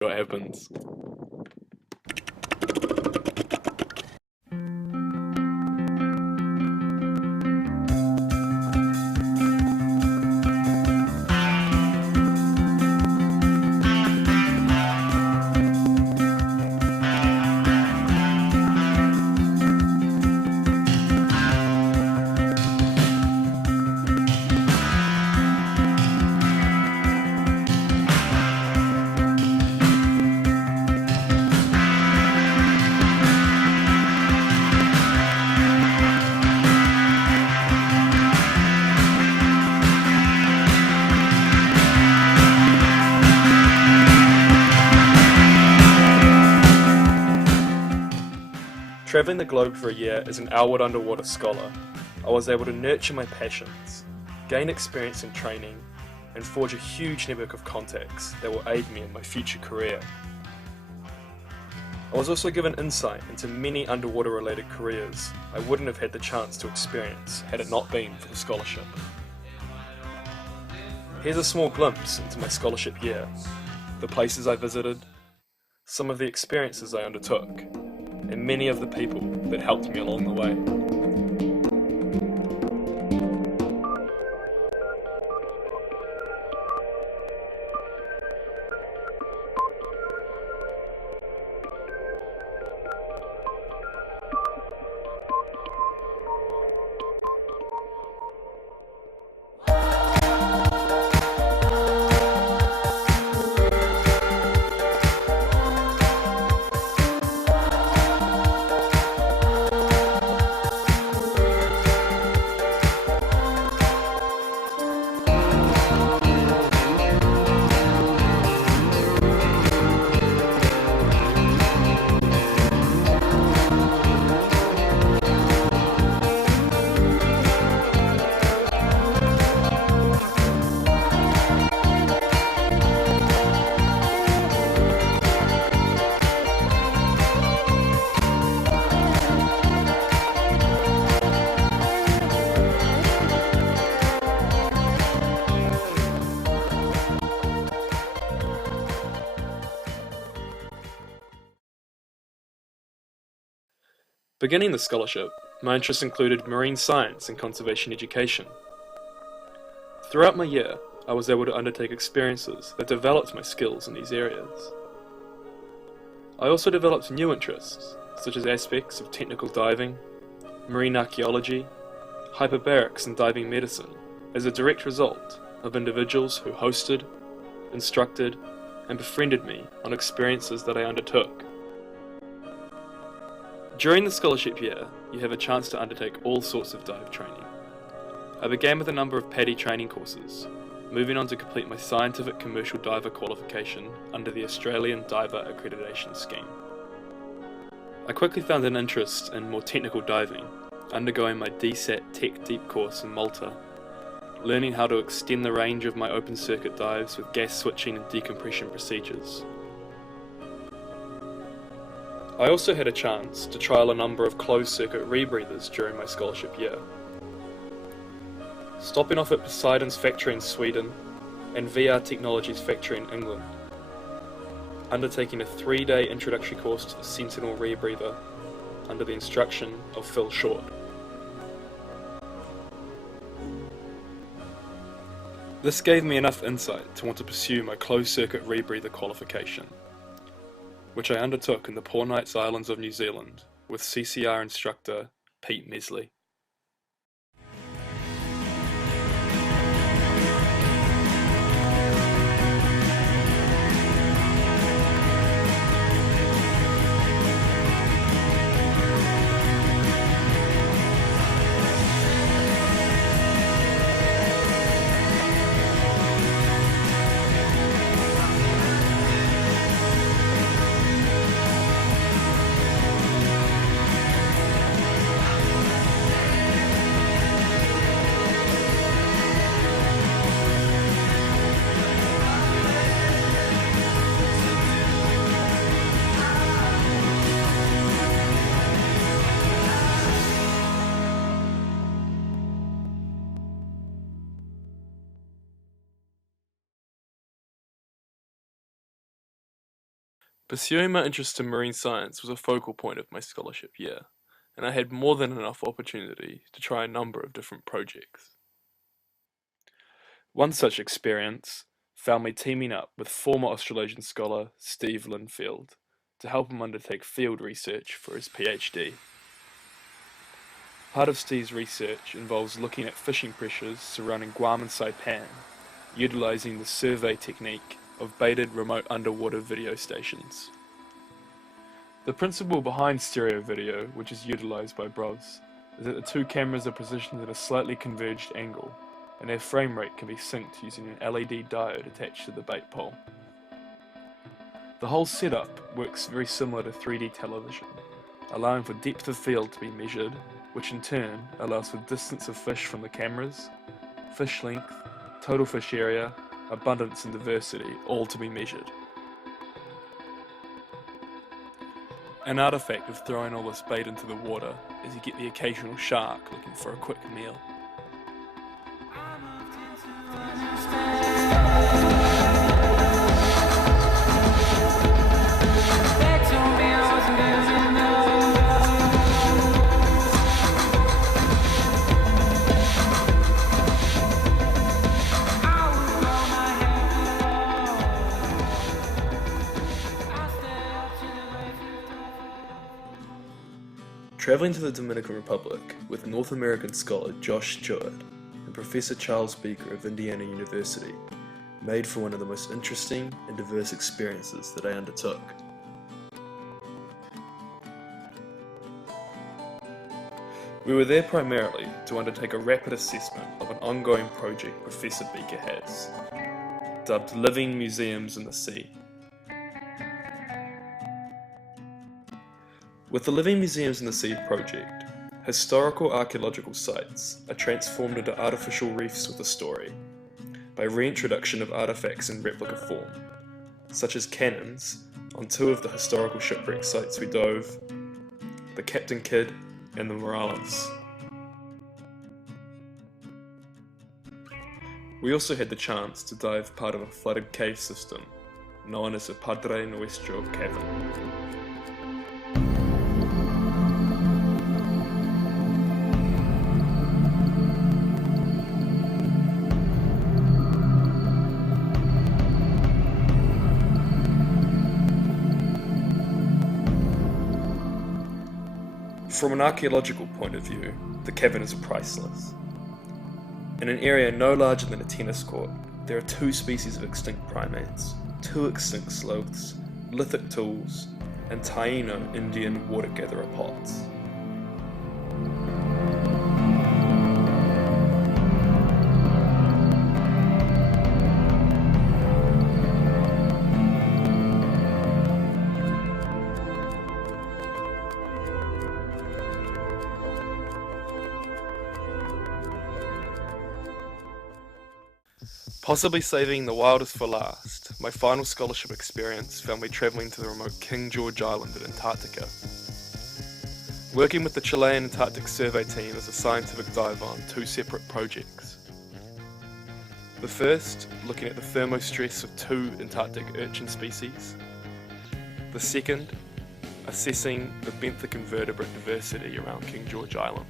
what happens. Travelling the globe for a year as an outward underwater scholar, I was able to nurture my passions, gain experience in training, and forge a huge network of contacts that will aid me in my future career. I was also given insight into many underwater related careers I wouldn't have had the chance to experience had it not been for the scholarship. Here's a small glimpse into my scholarship year, the places I visited, some of the experiences I undertook, and many of the people that helped me along the way. Beginning the scholarship, my interests included marine science and conservation education. Throughout my year, I was able to undertake experiences that developed my skills in these areas. I also developed new interests, such as aspects of technical diving, marine archaeology, hyperbarics and diving medicine, as a direct result of individuals who hosted, instructed, and befriended me on experiences that I undertook. During the scholarship year, you have a chance to undertake all sorts of dive training. I began with a number of PADI training courses, moving on to complete my scientific commercial diver qualification under the Australian Diver Accreditation Scheme. I quickly found an interest in more technical diving, undergoing my DSAT Tech Deep course in Malta, learning how to extend the range of my open circuit dives with gas switching and decompression procedures. I also had a chance to trial a number of closed-circuit rebreathers during my scholarship year. Stopping off at Poseidon's factory in Sweden and VR Technologies factory in England. Undertaking a 3-day introductory course to the Sentinel rebreather under the instruction of Phil Short. This gave me enough insight to want to pursue my closed-circuit rebreather qualification, which I undertook in the Poor Knights Islands of New Zealand with CCR instructor Pete Mesley. Pursuing my interest in marine science was a focal point of my scholarship year, and I had more than enough opportunity to try a number of different projects. One such experience found me teaming up with former Australasian scholar Steve Linfield to help him undertake field research for his PhD. Part of Steve's research involves looking at fishing pressures surrounding Guam and Saipan, utilising the survey technique of baited remote underwater video stations. The principle behind stereo video, which is utilised by BROS, is that the two cameras are positioned at a slightly converged angle, and their frame rate can be synced using an LED diode attached to the bait pole. The whole setup works very similar to 3D television, allowing for depth of field to be measured, which in turn allows for distance of fish from the cameras, fish length, total fish area, abundance and diversity, all to be measured. An artifact of throwing all this bait into the water is you get the occasional shark looking for a quick meal. Travelling to the Dominican Republic with North American scholar Josh Stewart and Professor Charles Beaker of Indiana University made for one of the most interesting and diverse experiences that I undertook. We were there primarily to undertake a rapid assessment of an ongoing project Professor Beaker has, dubbed Living Museums in the Sea. With the Living Museums in the Sea project, historical archaeological sites are transformed into artificial reefs with a story by reintroduction of artifacts in replica form, such as cannons on two of the historical shipwreck sites we dove, the Captain Kidd and the Morales. We also had the chance to dive part of a flooded cave system known as the Padre Nuestro cavern. From an archaeological point of view, the cavern is priceless. In an area no larger than a tennis court, there are two species of extinct primates, two extinct sloths, lithic tools, and Taino Indian water-gatherer pots. Possibly saving the wildest for last, my final scholarship experience found me travelling to the remote King George Island in Antarctica. Working with the Chilean Antarctic Survey team as a scientific diver on two separate projects. The first, looking at the thermostress of two Antarctic urchin species. The second, assessing the benthic invertebrate diversity around King George Island.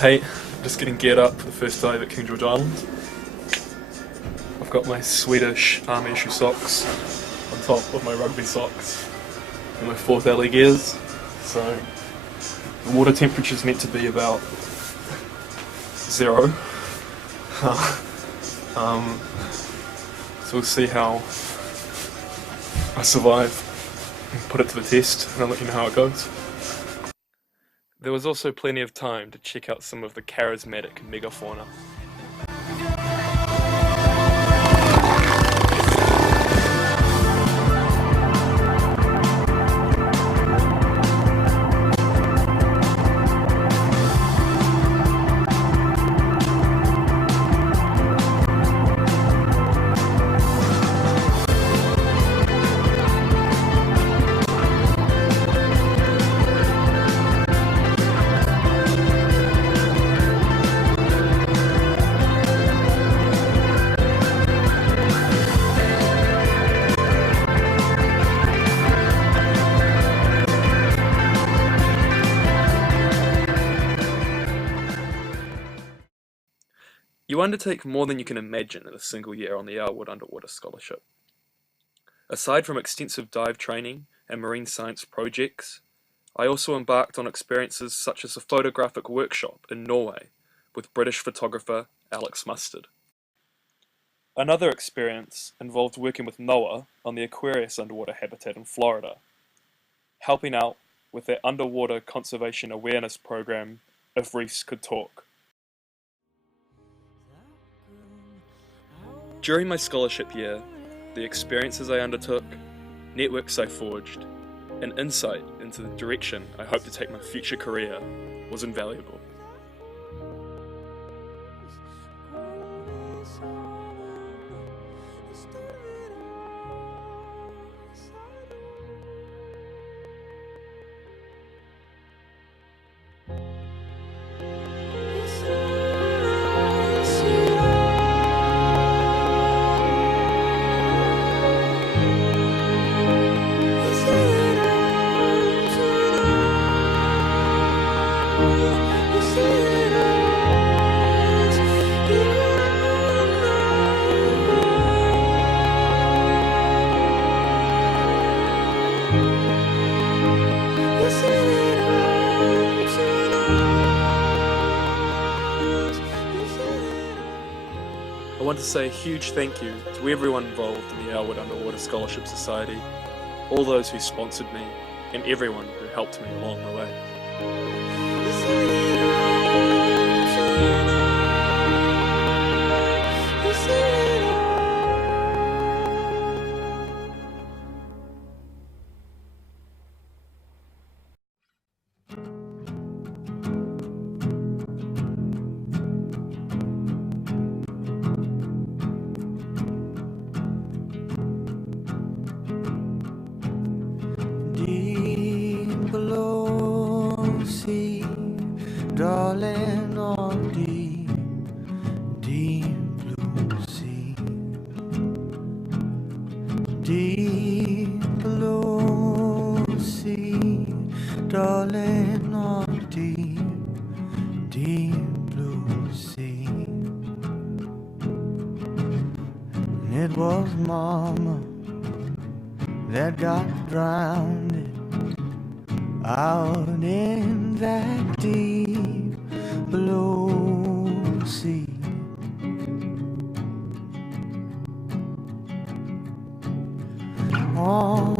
Hey, just getting geared up for the first dive at King George Island. I've got my Swedish army issue socks on top of my rugby socks and my Fourth Alley gears. So the water temperature is meant to be about 0. So we'll see how I survive and put it to the test, and I'll let you know how it goes. There was also plenty of time to check out some of the charismatic megafauna. You undertake more than you can imagine in a single year on the Elwood Underwater Scholarship. Aside from extensive dive training and marine science projects, I also embarked on experiences such as a photographic workshop in Norway with British photographer Alex Mustard. Another experience involved working with NOAA on the Aquarius underwater habitat in Florida, helping out with their underwater conservation awareness program, If Reefs Could Talk. During my scholarship year, the experiences I undertook, networks I forged, and insight into the direction I hope to take my future career was invaluable. I want to say a huge thank you to everyone involved in the Elwood Underwater Scholarship Society, all those who sponsored me, and everyone who helped me along the way. Deep below the sea, darling, oh deep, deep blue sea. Deep below the sea, darling, oh deep, deep blue sea. And it was Mama that got drowned out in that deep blue sea. Oh,